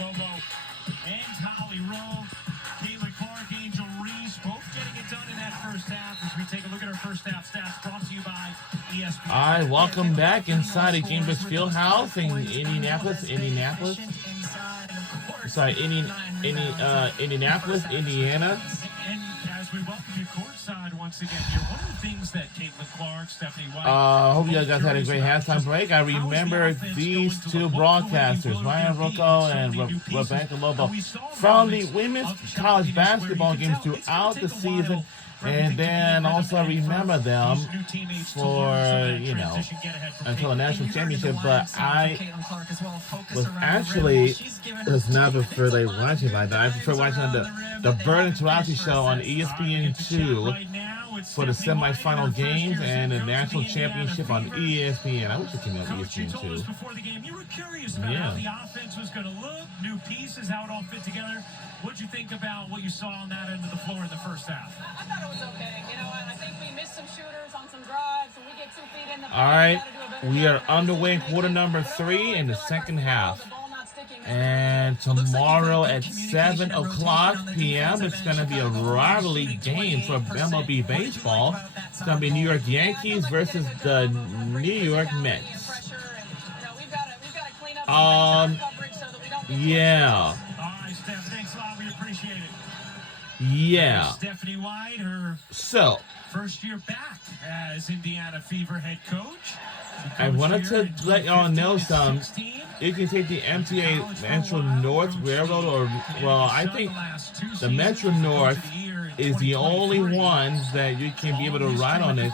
Lobo and Holly Rowe, Caitlin Clark, Angel Reese, both getting it done in that first half. As we take a look at our first half stats, brought to you by ESPN. All right, welcome back inside the Gameblitz Fieldhouse in Indianapolis. Sorry, Indianapolis, Indiana. And as we welcome you courtside once again here, what are the things that Caitlin Clark, Stephanie White... Hope you guys had a great halftime break. I remember these two broadcasters, Ryan Rocco and Rebecca Lobo, from the women's college basketball games throughout the season. And then also remember them for, until the national championship. But I was not prefer like watching like that. I prefer watching the Bird and Taurasi show on ESPN2 for the semifinal games and the national championship on ESPN. I wish it came out on ESPN2. Yeah. How the offense was going to look, new pieces, how it all fit together. What'd you think about what you saw on that end of the floor in the first half? I thought it was okay. You know what? I think we missed some shooters on some drives, and we get 2 feet in the... All right, we are underway in quarter number 3 in the second half. And tomorrow at 7 o'clock p.m., it's going to be a rivalry game for MLB baseball. It's going to be New York Yankees versus the New York Mets. Yeah. Yeah. Stephanie White, her first year back as Indiana Fever head coach. I wanted to let y'all know some. You can take the MTA Metro North Railroad, I think the Metro North is the only one that you can be able to ride on it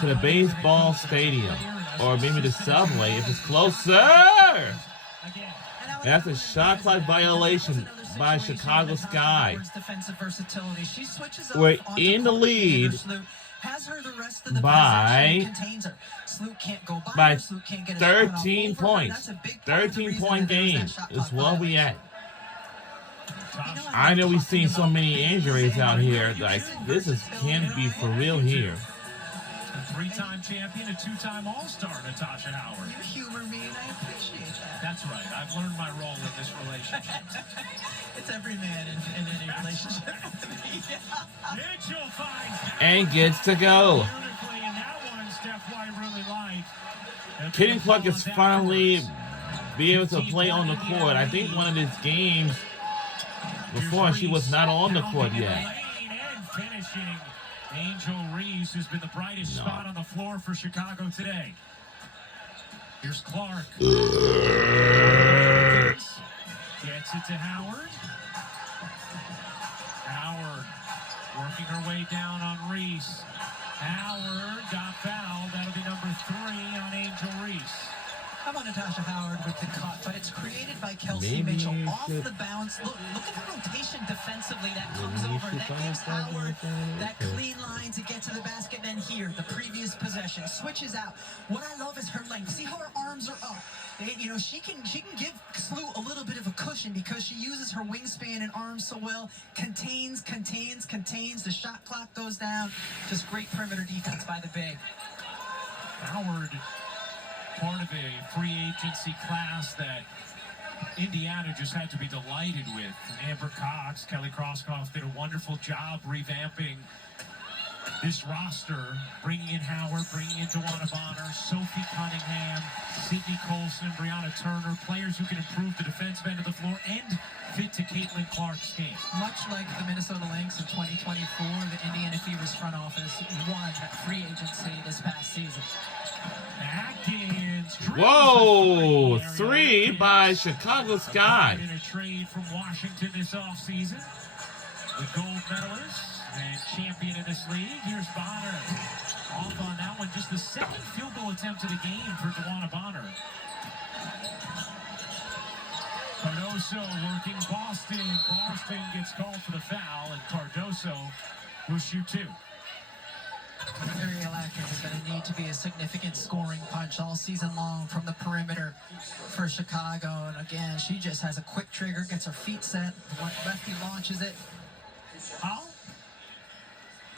to the baseball stadium, or maybe the subway if it's closer. That's a shot clock violation by Chicago Sky. We're in the lead by 13 points. 13-point game is what we at. I know we've seen so many injuries out here. Like, this can't be for real here. A 3-time champion, a 2-time All-Star, Natasha Howard. You humor me, and I appreciate that. That's right. I've learned my role in this relationship. It's every man in any relationship with me. Mitchell finds and gets to go. beautifully, and that one Steph White really liked. Caitlin Clark is finally be able to play on the court. I think one of these games before she was not on the court yet. And finishing. Angel Reese has been the brightest spot on the floor for Chicago today. Here's Clark. Gets it to Howard. Howard working her way down on Reese. Howard got fouled. That'll be number 3 on Angel Reese. How about Natasha Howard with the cut, but it's created by Kelsey Mitchell off the bounce. Look at the rotation defensively that comes over. That gives Howard that clean line to get to the basket. Then here, the previous possession switches out. What I love is her length. See how her arms are up. She can give Slew a little bit of a cushion because she uses her wingspan and arms so well. Contains. The shot clock goes down. Just great perimeter defense by the big. Howard, part of a free agency class that Indiana just had to be delighted with. Amber Cox, Kelly Crosskoff did a wonderful job revamping this roster, bringing in Howard, bringing in Dewana Bonner, Sophie Cunningham, Sydney Colson, Brianna Turner, players who can improve the defensive end of the floor and fit to Caitlin Clark's game. Much like the Minnesota Lynx in 2024, the Indiana Fever's front office won free agency this past season. Whoa! 3 by Chicago Sky. In a trade from Washington this offseason. The gold medalist and champion in this league. Here's Bonner. Off on that one. Just the second field goal attempt of the game for Dewana Bonner. Cardoso working Boston. Boston gets called for the foul, and Cardoso will shoot 2. Ariel Atkins is going to need to be a significant scoring punch all season long from the perimeter for Chicago. And again, she just has a quick trigger, gets her feet set. The lefty launches it. How?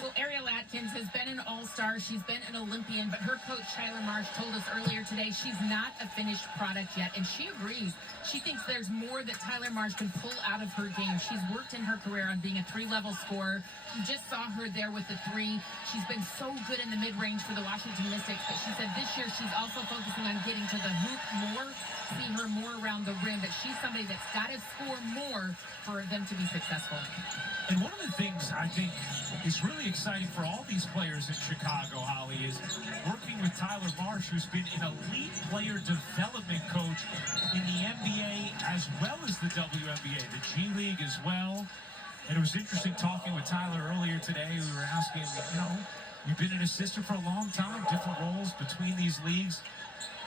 Well, Ariel Atkins has been an all-star. She's been an Olympian, but her coach, Tyler Marsh, told us earlier today she's not a finished product yet, and she agrees. She thinks there's more that Tyler Marsh can pull out of her game. She's worked in her career on being a three-level scorer. You just saw her there with the three. She's been so good in the mid-range for the Washington Mystics, but she said this year she's also focusing on getting to the hoop more, see her more around the rim, but she's somebody that's got to score more for them to be successful. And one of the things I think is really exciting for all these players in Chicago, Holly, is working with Tyler Marsh, who's been an elite player development coach in the NBA as well as the WNBA, the G League as well. And it was interesting talking with Tyler earlier today. We were asking, you've been an assistant for a long time, different roles between these leagues.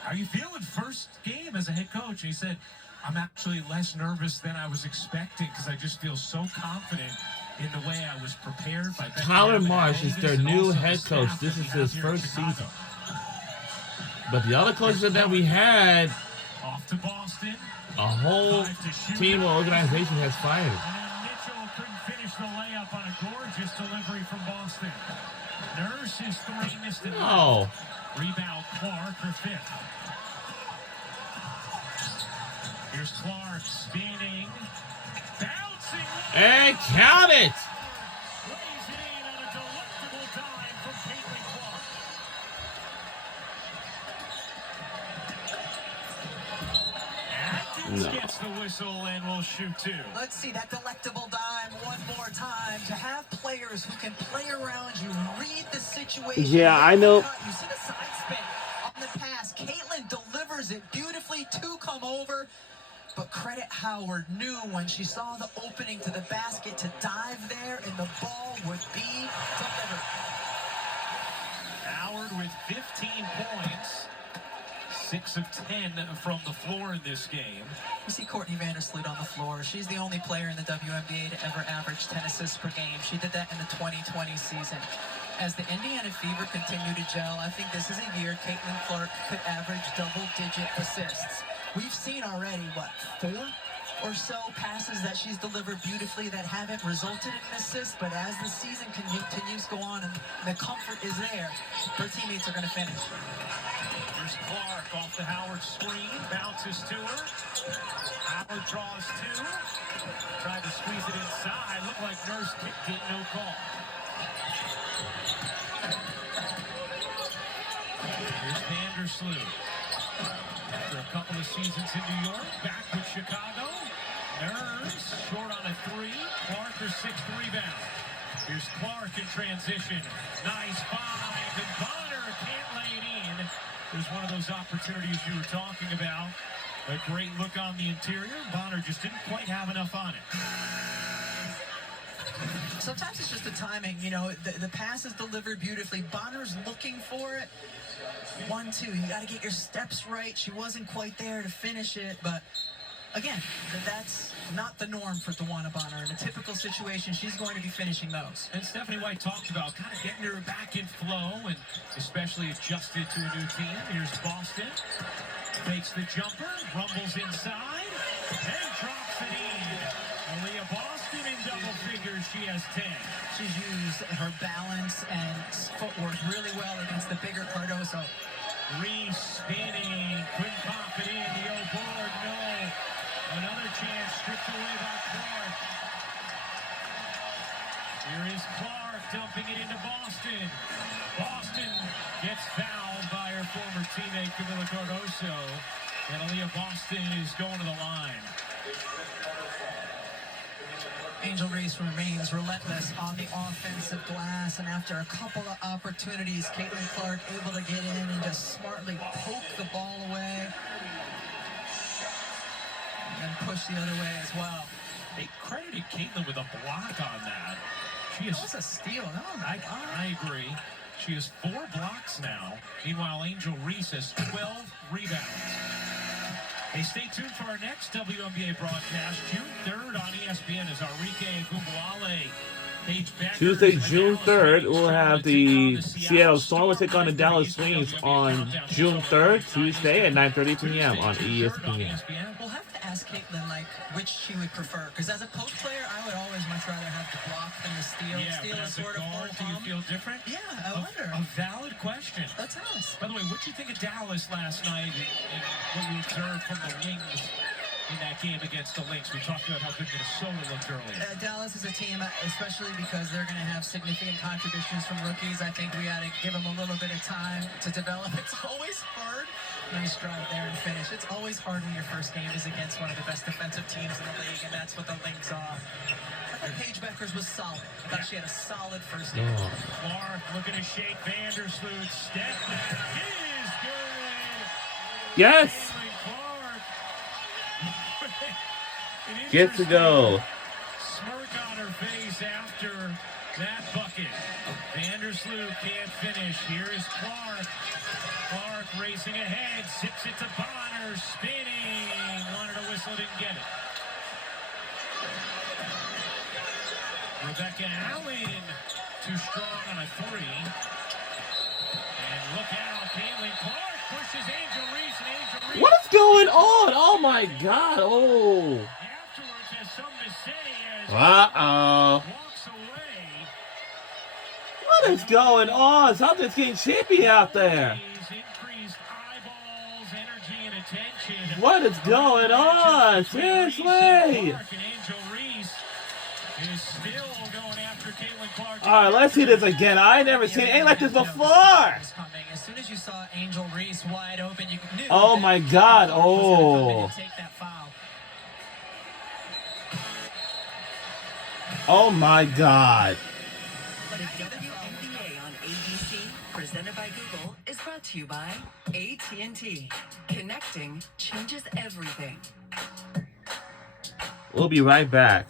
How are you feeling first game as a head coach? And he said, I'm actually less nervous than I was expecting because I just feel so confident in the way I was prepared. By Tyler Marsh is their new head coach. This is his first season. But the other coaches that we had, off to Boston, a whole team or organization has fired. And Mitchell couldn't finish the layup on a gorgeous delivery from Boston. Nurse's three missed it. Oh. Rebound Clark, her fifth. Here's Clark spinning, bouncing. And count it! Lays it in on a delectable dime from Caitlin Clark. Atkins gets the whistle and will shoot two. Let's see that delectable dime one more time. To have players who can play around you, read the situation. Yeah, I know. You see the side spin on the pass. Caitlin delivers it beautifully. Two come over. But credit Howard knew when she saw the opening to the basket to dive there, and the ball would be delivered. Howard with 15 points, 6 of 10 from the floor in this game. You see Courtney Vandersloot on the floor. She's the only player in the WNBA to ever average 10 assists per game. She did that in the 2020 season. As the Indiana Fever continue to gel, I think this is a year Caitlin Clark could average double-digit assists. We've seen already, 4 or so passes that she's delivered beautifully that haven't resulted in an assist, but as the season continues to go on and the comfort is there, her teammates are going to finish. Here's Clark off the Howard screen, bounces to her. Howard draws two, tried to squeeze it inside, looked like Nurse kicked it, no call. Here's Vandersloot. After a couple of seasons in New York, back with Chicago. Nurse short on a three. Clark her sixth rebound. Here's Clark in transition. Nice five, and Bonner can't lay it in. There's one of those opportunities you were talking about. A great look on the interior. Bonner just didn't quite have enough on it. Sometimes it's just the timing. The pass is delivered beautifully. Bonner's looking for it. 1-2. You got to get your steps right. She wasn't quite there to finish it, but again, that's not the norm for DeWanna Bonner. In a typical situation, she's going to be finishing those. And Stephanie White talked about kind of getting her back in flow and especially adjusted to a new team. Here's Boston. Takes the jumper, rumbles inside, and drops it in. Aaliyah Boston in double figures. She has 10. She's used her balance and footwork really well against the bigger Cardoso. Reese spinning, couldn't pop it in. The old board, no. Another chance stripped away by Clark. Here is Clark dumping it into Boston. Boston gets fouled by her former teammate Camila Cardoso. And Aaliyah Boston is going to the line. Angel Reese remains relentless on the offensive glass, and after a couple of opportunities, Caitlin Clark able to get in and just smartly poke the ball away and push the other way as well. They credited Caitlin with a block on that. That was a steal. No, I agree. She has 4 blocks now. Meanwhile, Angel Reese has 12 rebounds. Hey, stay tuned for our next WNBA broadcast, June 3rd on ESPN as Arike Gumbuale. Tuesday, June 3rd, we'll have the Seattle Storm will take on the Dallas Wings on June 3rd, Tuesday at 9:30 p.m. on ESPN. We'll have to ask Caitlin like which she would prefer. Because as a post player, I would always much rather have the block than the steal. Yeah, Steal but is as a sort of guard, do you feel different? Yeah, I wonder. A valid question. Let's ask. By the way, what do you think of Dallas last night and what you observed from the Wings in that game against the Lynx? We talked about how good Minnesota looked earlier. Dallas is a team, especially because they're going to have significant contributions from rookies. I think we got to give them a little bit of time to develop. It's always hard. Nice drive there and finish. It's always hard when your first game is against one of the best defensive teams in the league, and that's what the Lynx are. I thought Paige Beckers was solid. I thought she had a solid first game. Clark looking to shake Vandersloot. Step back is good. Yes. Get to go. Smirk on her face after that bucket. Vandersloot can't finish. Here's Clark. Clark racing ahead. Sips it to Bonner. Spinning. Wanted a whistle, didn't get it. Rebecca Allen. Too strong on a three. And look out. Caitlin Clark pushes Angel Reese. And Angel Reese. What is going on? Oh my God. Oh. Afterwards has something to say as Uh-oh. walks away. What is going on? Something's getting chippy out there. Increased eyeballs, energy, and attention. What is going on? Seriously. Clark and Angel Reese is still going after Caitlin Clark. All right, let's see this again. I ain't never seen anything like this before. As soon as you saw Angel Reese wide open, you knew. Oh my God. Clark was gonna come in Oh. and take that foul. Oh my God. The WNBA on ABC, presented by Google, is brought to you by AT&T. Connecting changes everything. We'll be right back.